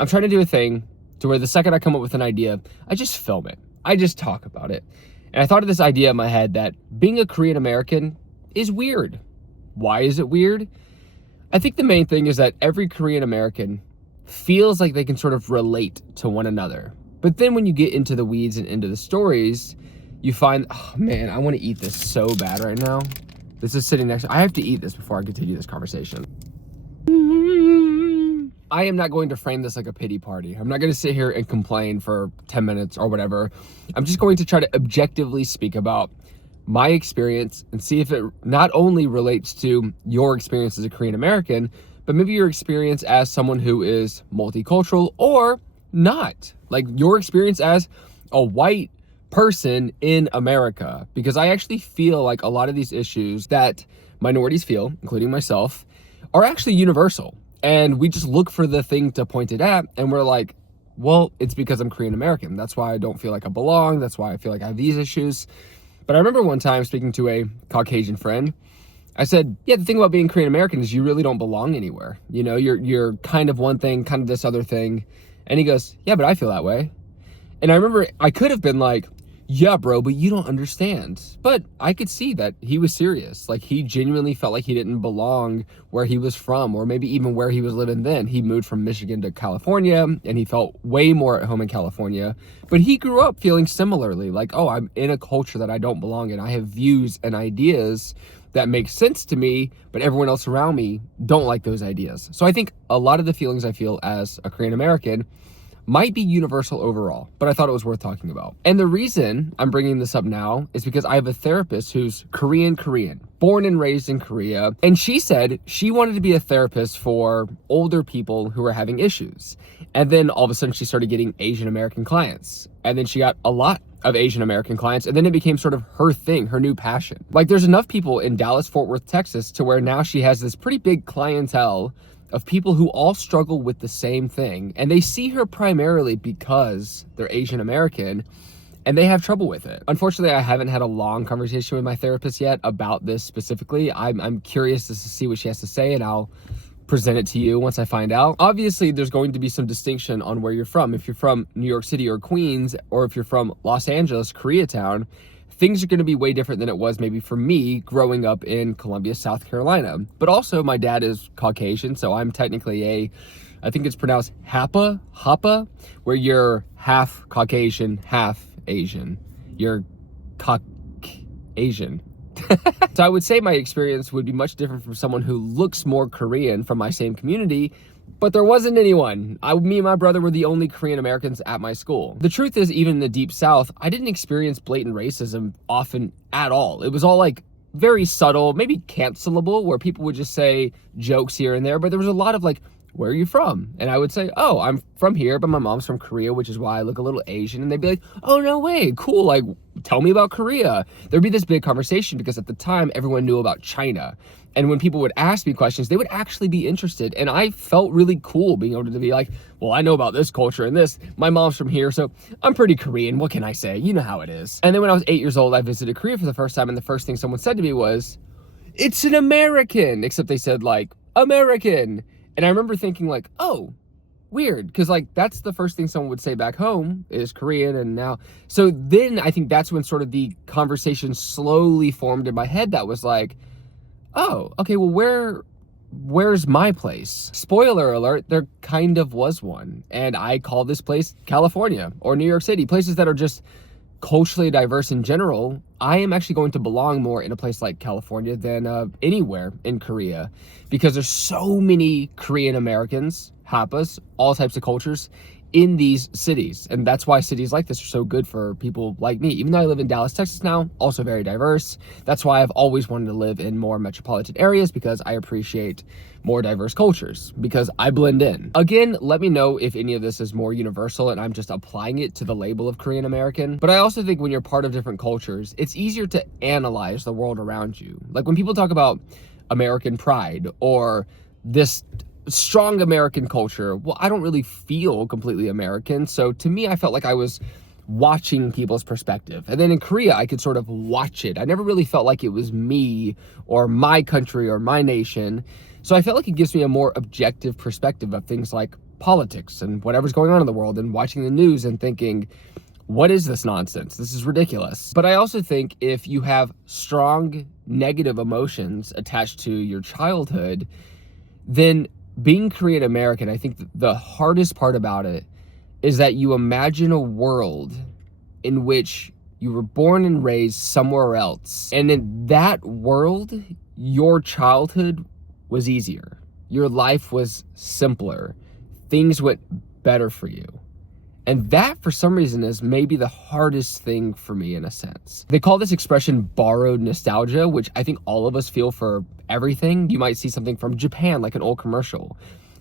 I'm trying to do a thing to where the second I come up with an idea, I just film it. I just talk about it. And I thought of this idea in my head that being a Korean American is weird. Why is it weird? I think the main thing is that every Korean American feels like they can sort of relate to one another. But then when you get into the weeds and into the stories, you find, oh man, I want to eat this so bad right now. This is sitting next to, I have to eat this before I continue this conversation. I am not going to frame this like a pity party. I'm not going to sit here and complain for 10 minutes or whatever. I'm just going to try to objectively speak about my experience and see if it not only relates to your experience as a Korean American, but maybe your experience as someone who is multicultural or not. Like your experience as a white person in America. Because I actually feel like a lot of these issues that minorities feel, including myself, are actually universal. And we just look for the thing to point it at, and we're like, well, it's because I'm Korean American. That's why I don't feel like I belong. That's why I feel like I have these issues. But I remember one time speaking to a Caucasian friend, I said, yeah, the thing about being Korean American is you really don't belong anywhere. You know, you're kind of one thing, kind of this other thing. And he goes, yeah, but I feel that way. And I remember I could have been like, yeah, bro, but you don't understand. But I could see that he was serious. Like he genuinely felt like he didn't belong where he was from, or maybe even where he was living then. He moved from Michigan to California and he felt way more at home in California. But he grew up feeling similarly, like, oh, I'm in a culture that I don't belong in. I have views and ideas that make sense to me, but everyone else around me don't like those ideas. So I think a lot of the feelings I feel as a Korean American might be universal overall, but I thought it was worth talking about. And the reason I'm bringing this up now is because I have a therapist who's Korean, born and raised in Korea. And she said she wanted to be a therapist for older people who were having issues. And then all of a sudden she started getting Asian American clients. And then she got a lot of Asian American clients. And then it became sort of her thing, her new passion. Like there's enough people in Dallas, Fort Worth, Texas to where now she has this pretty big clientele of people who all struggle with the same thing. And they see her primarily because they're Asian American and they have trouble with it. Unfortunately, I haven't had a long conversation with my therapist yet about this specifically. I'm curious to see what she has to say, and I'll present it to you once I find out. Obviously, there's going to be some distinction on where you're from. If you're from New York City or Queens, or if you're from Los Angeles, Koreatown, things are going to be way different than it was maybe for me growing up in Columbia, South Carolina. But also my dad is Caucasian, so I'm technically I think it's pronounced Hapa, where you're half Caucasian, half Asian. You're Caucasian. So I would say my experience would be much different from someone who looks more Korean from my same community, but there wasn't anyone. Me and my brother were the only Korean Americans at my school. The truth is, even in the Deep South, I didn't experience blatant racism often at all. It was all like very subtle, maybe cancelable, where people would just say jokes here and there, but there was a lot of like, where are you from? And I would say, oh, I'm from here, but my mom's from Korea, which is why I look a little Asian. And they'd be like, oh, no way, cool, like, tell me about Korea. There'd be this big conversation because at the time, everyone knew about China. And when people would ask me questions, they would actually be interested. And I felt really cool being able to be like, well, I know about this culture and this. My mom's from here, so I'm pretty Korean. What can I say? You know how it is. And then when I was 8 years old, I visited Korea for the first time. And the first thing someone said to me was, it's an American, except they said like, American. And I remember thinking like, oh, weird. Because like, that's the first thing someone would say back home is Korean. And now, so then I think that's when sort of the conversation slowly formed in my head that was like, oh, okay, well, where's my place? Spoiler alert, there kind of was one. And I call this place California or New York City, places that are just culturally diverse in general. I am actually going to belong more in a place like California than anywhere in Korea, because there's so many Korean Americans, Hapas, all types of cultures in these cities. And that's why cities like this are so good for people like me. Even though I live in Dallas, Texas now, also very diverse. That's why I've always wanted to live in more metropolitan areas, because I appreciate more diverse cultures, because I blend in. Again, let me know if any of this is more universal and I'm just applying it to the label of Korean American. But I also think when you're part of different cultures, it's easier to analyze the world around you. Like when people talk about American pride or this strong American culture, well, I don't really feel completely American. So to me, I felt like I was watching people's perspective. And then in Korea, I could sort of watch it. I never really felt like it was me or my country or my nation. So I felt like it gives me a more objective perspective of things like politics and whatever's going on in the world and watching the news and thinking, what is this nonsense? This is ridiculous. But I also think if you have strong negative emotions attached to your childhood, then being Korean American, I think the hardest part about it is that you imagine a world in which you were born and raised somewhere else. And in that world, your childhood was easier. Your life was simpler. Things went better for you. And that, for some reason, is maybe the hardest thing for me in a sense. They call this expression borrowed nostalgia, which I think all of us feel for everything. You might see something from Japan, like an old commercial,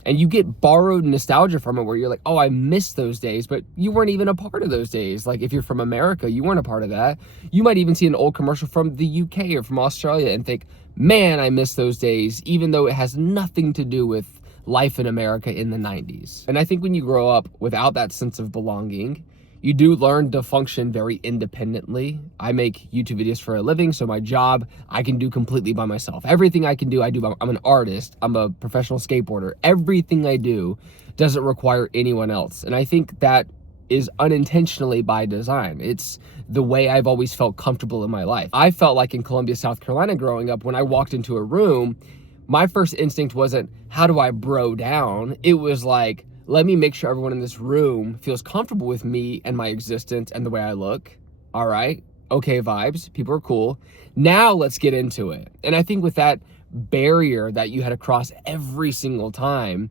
and you get borrowed nostalgia from it where you're like, oh, I miss those days, but you weren't even a part of those days. Like if you're from America, you weren't a part of that. You might even see an old commercial from the UK or from Australia and think, man, I miss those days, even though it has nothing to do with life in America in the 90s. And I think when you grow up without that sense of belonging, you do learn to function very independently. I make YouTube videos for a living, so my job I can do completely by myself. Everything I can do, I do. I'm an artist. I'm a professional skateboarder. Everything I do doesn't require anyone else. And I think that is unintentionally by design. It's the way I've always felt comfortable in my life. I felt like in Columbia, South Carolina growing up, when I walked into a room, my first instinct wasn't, how do I bro down? It was like, let me make sure everyone in this room feels comfortable with me and my existence and the way I look. All right, okay vibes, people are cool. Now let's get into it. And I think with that barrier that you had to cross every single time,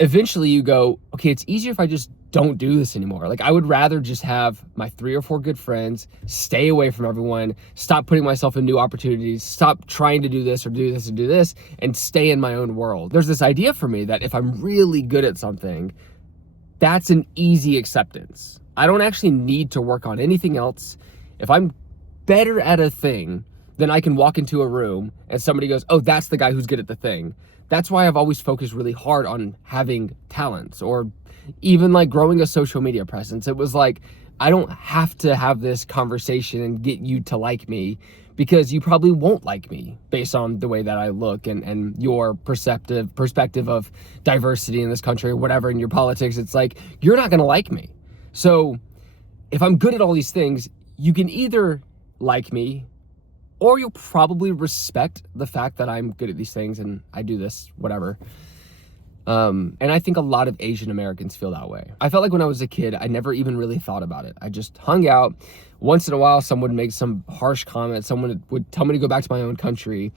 eventually you go, okay, it's easier if I just don't do this anymore. Like I would rather just have my 3 or 4 good friends, stay away from everyone, stop putting myself in new opportunities, stop trying to do this or do this and do this, and stay in my own world. There's this idea for me that if I'm really good at something, that's an easy acceptance. I don't actually need to work on anything else. If I'm better at a thing, then I can walk into a room and somebody goes, oh, that's the guy who's good at the thing. That's why I've always focused really hard on having talents, or even like growing a social media presence. It was like, I don't have to have this conversation and get you to like me, because you probably won't like me based on the way that I look and your perspective of diversity in this country or whatever in your politics. It's like, you're not gonna like me. So if I'm good at all these things, you can either like me, or you'll probably respect the fact that I'm good at these things and I do this, whatever. And I think a lot of Asian Americans feel that way. I felt like when I was a kid, I never even really thought about it. I just hung out. Once in a while, someone would make some harsh comment. Someone would tell me to go back to my own country.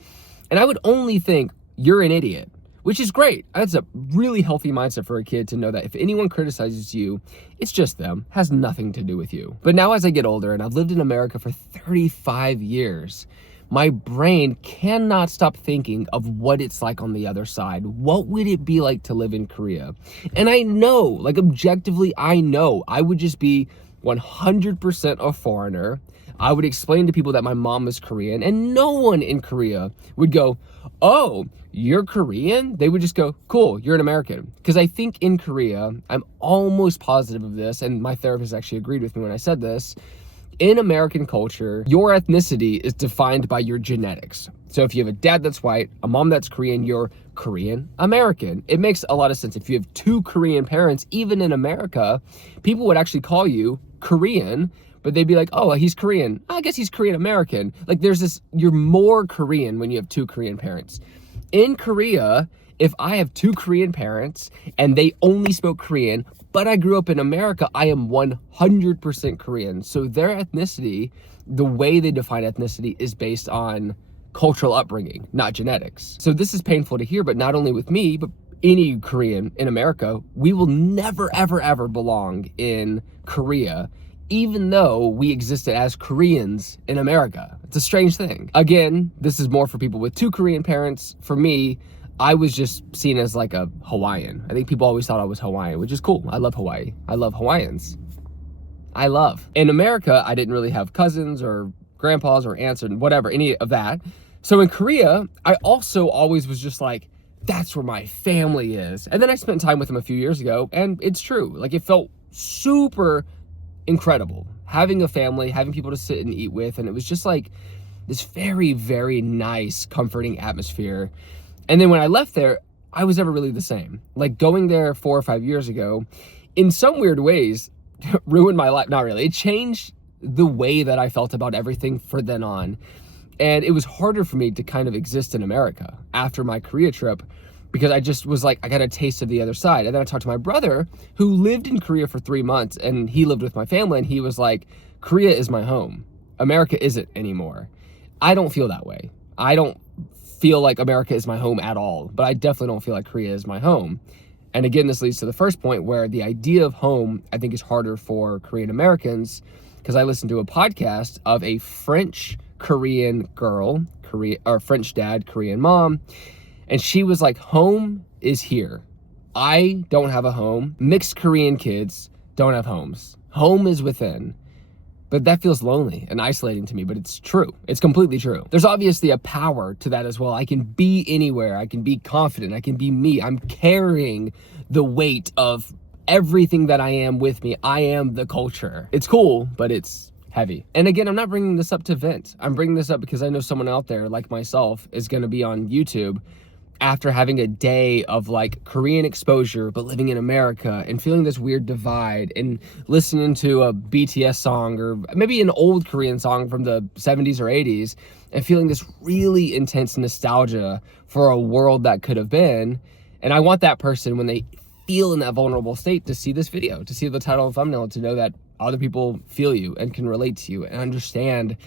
And I would only think, you're an idiot, which is great. That's a really healthy mindset for a kid, to know that if anyone criticizes you, it's just them, has nothing to do with you. But now as I get older, and I've lived in America for 35 years, my brain cannot stop thinking of what it's like on the other side. What would it be like to live in Korea? And I know, like objectively, I know I would just be 100% a foreigner. I would explain to people that my mom is Korean, and no one in Korea would go, oh, you're Korean? They would just go, cool, you're an American. Because I think in Korea, I'm almost positive of this, and my therapist actually agreed with me when I said this, in American culture, your ethnicity is defined by your genetics. So if you have a dad that's white, a mom that's Korean, you're Korean American. It makes a lot of sense. If you have 2 Korean parents, even in America, people would actually call you Korean, but they'd be like, oh, he's Korean. I guess he's Korean American. Like there's this, you're more Korean when you have 2 Korean parents. In Korea, if I have 2 Korean parents and they only spoke Korean, but I grew up in America, I am 100% Korean. So their ethnicity, the way they define ethnicity, is based on cultural upbringing, not genetics. So this is painful to hear, but not only with me, but any Korean in America, we will never, ever, ever belong in Korea, even though we existed as Koreans in America. It's a strange thing. Again, this is more for people with 2 Korean parents. For me, I was just seen as like a Hawaiian. I think people always thought I was Hawaiian, which is cool. I love Hawaii. I love Hawaiians. In America, I didn't really have cousins or grandpas or aunts or whatever, any of that. So in Korea, I also always was just like, that's where my family is. And then I spent time with them a few years ago, and it's true. Like it felt super incredible having a family, having people to sit and eat with. And it was just like this very, very nice, comforting atmosphere. And then when I left there, I was never really the same. Like going there 4 or 5 years ago, in some weird ways, ruined my life. Not really. It changed the way that I felt about everything for then on. And it was harder for me to kind of exist in America after my Korea trip because I just was like, I got a taste of the other side. And then I talked to my brother who lived in Korea for 3 months, and he lived with my family, and he was like, Korea is my home. America isn't anymore. I don't feel that way. I don't feel like America is my home at all, but I definitely don't feel like Korea is my home. And again, this leads to the first point where the idea of home, I think, is harder for Korean Americans, because I listened to a podcast of a French Korean girl, French dad, Korean mom, and she was like, home is here. I don't have a home. Mixed Korean kids don't have homes. Home is within. But that feels lonely and isolating to me, but it's true. It's completely true. There's obviously a power to that as well. I can be anywhere. I can be confident. I can be me. I'm carrying the weight of everything that I am with me. I am the culture. It's cool, but it's heavy. And again, I'm not bringing this up to vent. I'm bringing this up because I know someone out there like myself is going to be on YouTube after having a day of like Korean exposure, but living in America and feeling this weird divide and listening to a BTS song or maybe an old Korean song from the 70s or 80s and feeling this really intense nostalgia for a world that could have been. And I want that person, when they feel in that vulnerable state, to see this video, to see the title and thumbnail, to know that other people feel you and can relate to you and understand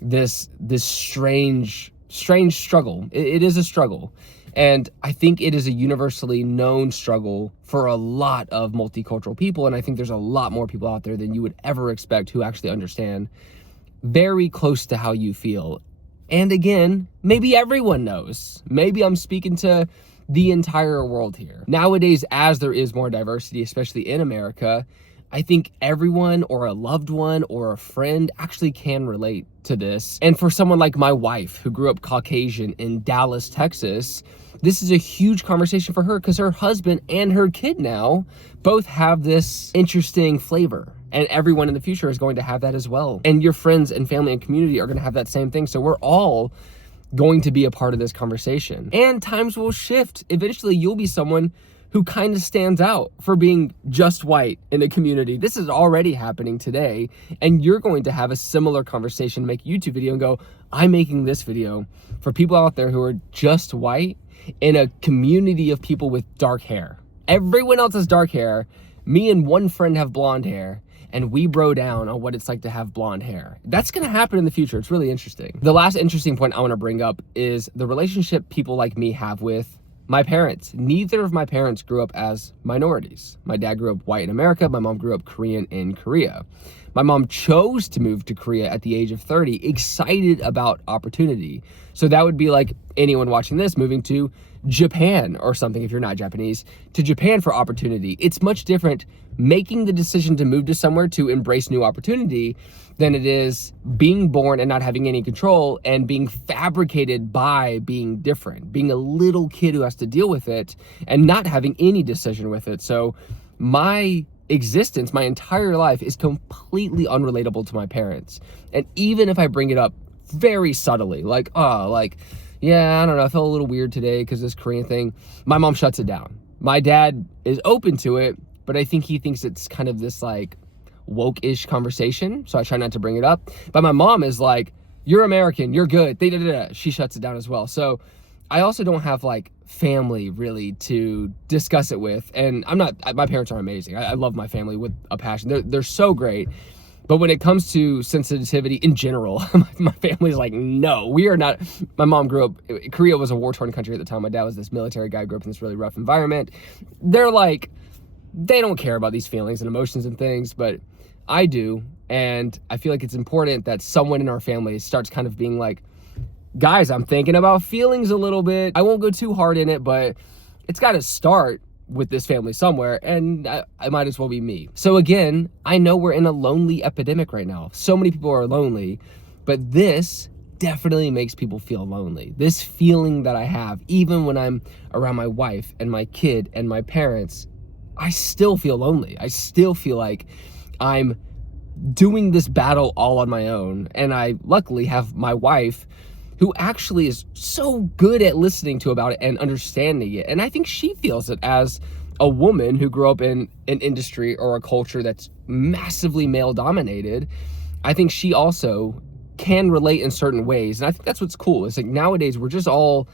this strange struggle. It is a struggle. And I think it is a universally known struggle for a lot of multicultural people. And I think there's a lot more people out there than you would ever expect who actually understand very close to how you feel. And again, maybe everyone knows. Maybe I'm speaking to the entire world here. Nowadays, as there is more diversity, especially in America, I think everyone or a loved one or a friend actually can relate to this. And for someone like my wife, who grew up Caucasian in Dallas, Texas, this is a huge conversation for her because her husband and her kid now both have this interesting flavor. And everyone in the future is going to have that as well. And your friends and family and community are going to have that same thing. So we're all going to be a part of this conversation. And times will shift. Eventually, you'll be someone who kind of stands out for being just white in a community. This is already happening today, and you're going to have a similar conversation, make a YouTube video and go, I'm making this video for people out there who are just white in a community of people with dark hair. Everyone else has dark hair. Me and one friend have blonde hair, and we bro down on what it's like to have blonde hair. That's gonna happen in the future. It's really interesting. The last interesting point I wanna bring up is the relationship people like me have with my parents. Neither of my parents grew up as minorities. My dad grew up white in America. My mom grew up Korean in Korea. My mom chose to move to Korea at the age of 30, excited about opportunity. So that would be like anyone watching this moving to Japan or something, if you're not Japanese, to Japan for opportunity. It's much different making the decision to move to somewhere to embrace new opportunity than it is being born and not having any control and being fabricated by being different, being a little kid who has to deal with it and not having any decision with it. So my existence, my entire life, is completely unrelatable to my parents. And even if I bring it up very subtly, like, yeah, I don't know, I felt a little weird today because this Korean thing, my mom shuts it down. My dad is open to it, but I think he thinks it's kind of this like woke-ish conversation, so I try not to bring it up. But my mom is like, you're American, you're good. She shuts it down as well. So I also don't have like family really to discuss it with. And my parents are amazing. I love my family with a passion. They're so great. But when it comes to sensitivity in general, my family's like, no, we are not. My mom grew up, Korea was a war-torn country at the time. My dad was this military guy, grew up in this really rough environment. They're like, they don't care about these feelings and emotions and things, but I do. And I feel like it's important that someone in our family starts kind of being like, guys, I'm thinking about feelings a little bit. I won't go too hard in it, but it's got to start with this family somewhere, and I might as well be me. So again, I know we're in a lonely epidemic right now. So many people are lonely, but this definitely makes people feel lonely. This feeling that I have, even when I'm around my wife and my kid and my parents, I still feel lonely. I still feel like I'm doing this battle all on my own. And I luckily have my wife who actually is so good at listening to about it and understanding it. And I think she feels it as a woman who grew up in an industry or a culture that's massively male dominated. I think she also can relate in certain ways. And I think that's what's cool. It's like nowadays we're all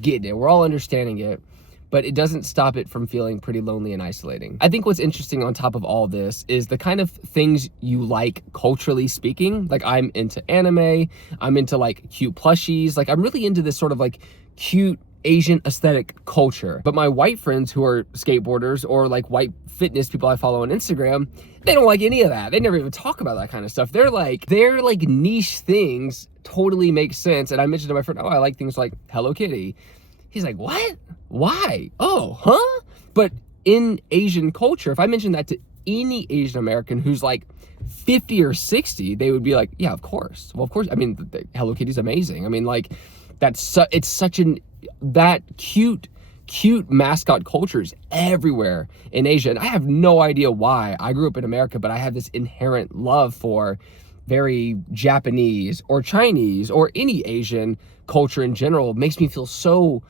getting it. We're all understanding it, but it doesn't stop it from feeling pretty lonely and isolating. I think what's interesting on top of all this is the kind of things you like culturally speaking. Like I'm into anime, I'm into like cute plushies. Like I'm really into this sort of like cute Asian aesthetic culture. But my white friends who are skateboarders or like white fitness people I follow on Instagram, they don't like any of that. They never even talk about that kind of stuff. They're like niche things totally make sense. And I mentioned to my friend, oh, I like things like Hello Kitty. He's like, what? Why? Oh, huh? But in Asian culture, if I mentioned that to any Asian American who's like 50 or 60, they would be like, yeah, of course. Well, of course. I mean, the Hello Kitty's amazing. I mean, like it's such that cute mascot culture is everywhere in Asia. And I have no idea why. I grew up in America, but I have this inherent love for very Japanese or Chinese or any Asian culture in general. It makes me feel so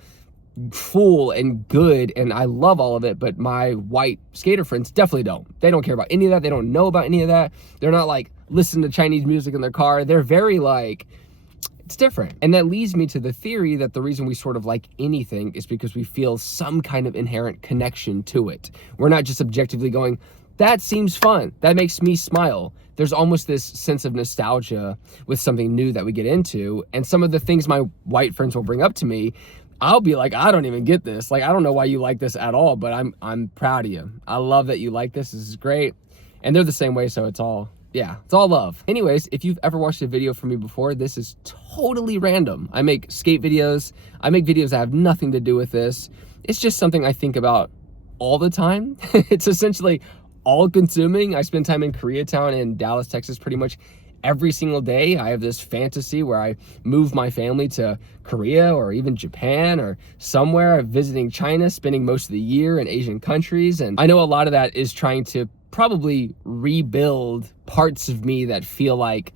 full and good, and I love all of it. But my white skater friends definitely don't. They don't care about any of that. They don't know about any of that. They're not like listening to Chinese music in their car. They're very like, it's different. And that leads me to the theory that the reason we sort of like anything is because we feel some kind of inherent connection to it. We're not just objectively going, that seems fun, that makes me smile. There's almost this sense of nostalgia with something new that we get into. And some of the things my white friends will bring up to me, I'll be like, I don't even get this. Like, I don't know why you like this at all, but I'm proud of you. I love that you like this. This is great. And they're the same way, so it's all love. Anyways, if you've ever watched a video from me before, this is totally random. I make skate videos. I make videos that have nothing to do with this. It's just something I think about all the time. It's essentially all consuming. I spend time in Koreatown in Dallas, Texas, pretty much every single day. I have this fantasy where I move my family to Korea or even Japan or somewhere, visiting China, spending most of the year in Asian countries. And I know a lot of that is trying to probably rebuild parts of me that feel like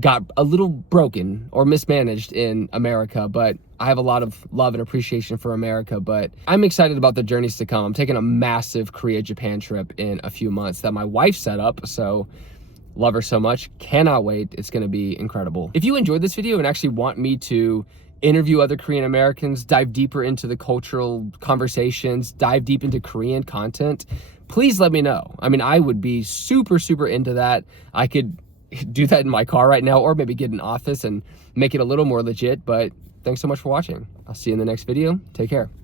got a little broken or mismanaged in America, but I have a lot of love and appreciation for America. But I'm excited about the journeys to come. I'm taking a massive Korea-Japan trip in a few months that my wife set up, so love her so much. Cannot wait. It's going to be incredible. If you enjoyed this video and actually want me to interview other Korean Americans, dive deeper into the cultural conversations, dive deep into Korean content, please let me know. I mean, I would be super, super into that. I could do that in my car right now, or maybe get an office and make it a little more legit. But thanks so much for watching. I'll see you in the next video. Take care.